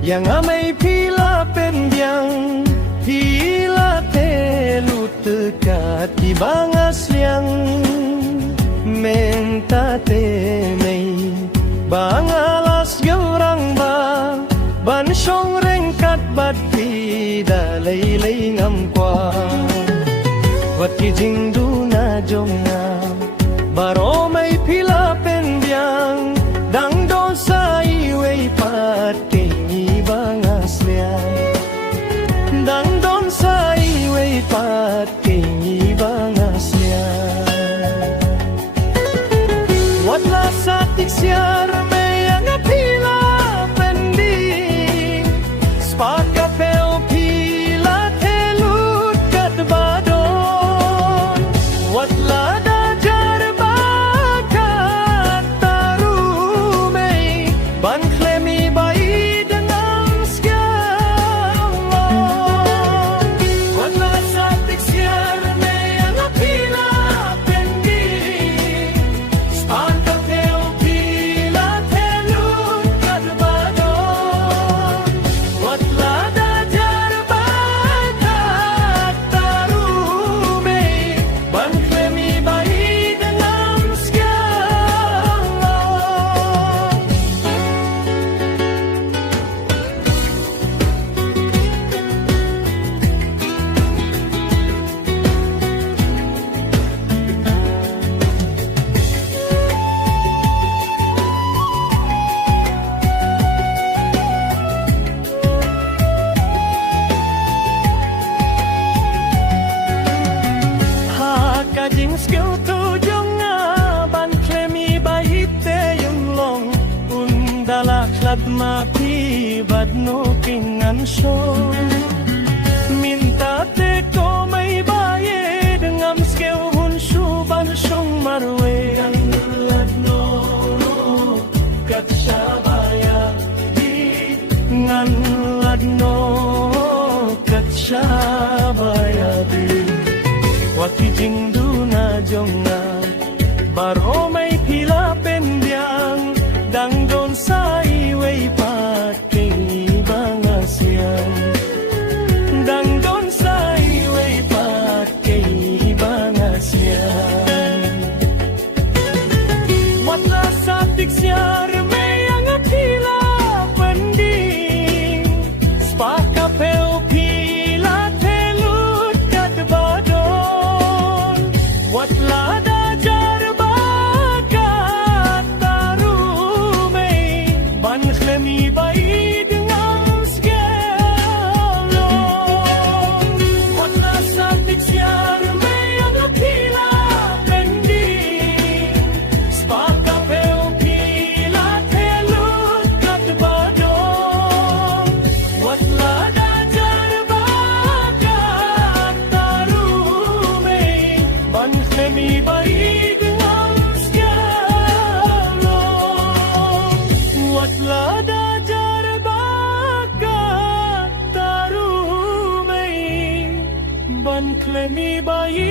yang amai pila pendiang pila telu tekat di bangas yang menta temei bangalas geurang ba ban song rengkat bat pida lei ngam kwa wat ki jing du na jong na baro mai pila pendiang dang don sai wei pat ke ni bangas liang dang don sai wei pat ke ni bangas liang wat la satik siar me yang pila pending spaka pel pila telut kat badon wat la ban klemi bai dengan sekian wala satik siar me yang pila pendi span kapel pila telut kad badon wala dajar bakat tarume ban klemi bai dengan sekian kajing skill tu jonga ban klemi bahite yung long undala klat mapi bad no kingan so minta te ko may baye dengam skill hun su ban song marwe lat no kat sabaya di ngan lat no kat sabaya di wati jing du na jong na baro mai pila pendiang dang don sai wei pat ke bangas yang dang don sai wei pat ke bangas yang wat la satik siar me yang pila pending spaka pel pila telut kat badon wat la dajar bakat tarume ban klemi bai dengan sekian wat la satik siar me yang pila pending spaka pel pila telut kat badon wat la dajar bakat tarume ban klemi bai dengan sekian wat la dajar bakat tarume ban klemi bai